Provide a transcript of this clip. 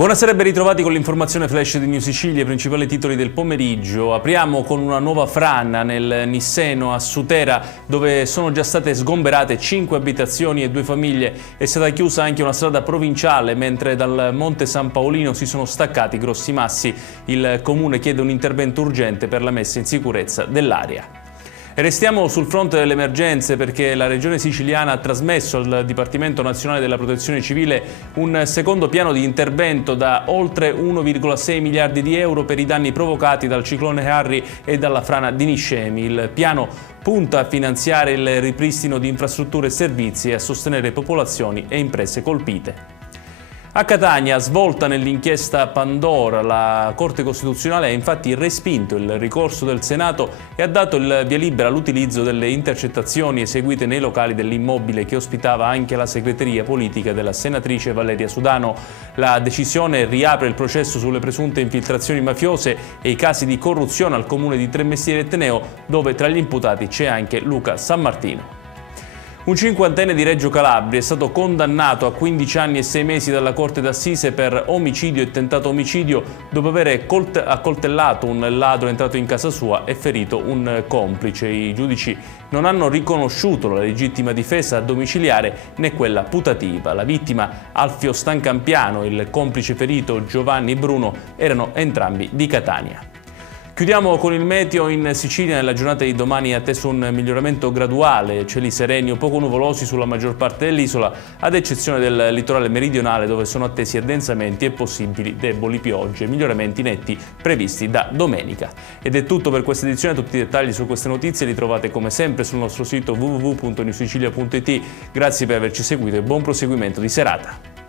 Buonasera e ben ritrovati con l'informazione flash di New Sicilia, i principali titoli del pomeriggio. Apriamo con una nuova frana nel Nisseno a Sutera, dove sono già state sgomberate 5 abitazioni e 2 famiglie. È stata chiusa anche una strada provinciale, mentre dal Monte San Paolino si sono staccati grossi massi. Il comune chiede un intervento urgente per la messa in sicurezza dell'area. E restiamo sul fronte delle emergenze perché la Regione siciliana ha trasmesso al Dipartimento Nazionale della Protezione Civile un secondo piano di intervento da oltre 1,6 miliardi di euro per i danni provocati dal ciclone Harry e dalla frana di Niscemi. Il piano punta a finanziare il ripristino di infrastrutture e servizi e a sostenere popolazioni e imprese colpite. A Catania, svolta nell'inchiesta Pandora, la Corte Costituzionale ha infatti respinto il ricorso del Senato e ha dato il via libera all'utilizzo delle intercettazioni eseguite nei locali dell'immobile che ospitava anche la segreteria politica della senatrice Valeria Sudano. La decisione riapre il processo sulle presunte infiltrazioni mafiose e i casi di corruzione al comune di Tremestieri Etneo, dove tra gli imputati c'è anche Luca Sammartino. Un cinquantenne di Reggio Calabria è stato condannato a 15 anni e 6 mesi dalla Corte d'Assise per omicidio e tentato omicidio dopo aver accoltellato un ladro entrato in casa sua e ferito un complice. I giudici non hanno riconosciuto la legittima difesa domiciliare né quella putativa. La vittima, Alfio Stancampiano, e il complice ferito Giovanni Bruno erano entrambi di Catania. Chiudiamo con il meteo. In Sicilia nella giornata di domani è atteso un miglioramento graduale, cieli sereni o poco nuvolosi sulla maggior parte dell'isola, ad eccezione del litorale meridionale dove sono attesi addensamenti e possibili deboli piogge, miglioramenti netti previsti da domenica. Ed è tutto per questa edizione, tutti i dettagli su queste notizie li trovate come sempre sul nostro sito www.newsicilia.it. Grazie per averci seguito e buon proseguimento di serata.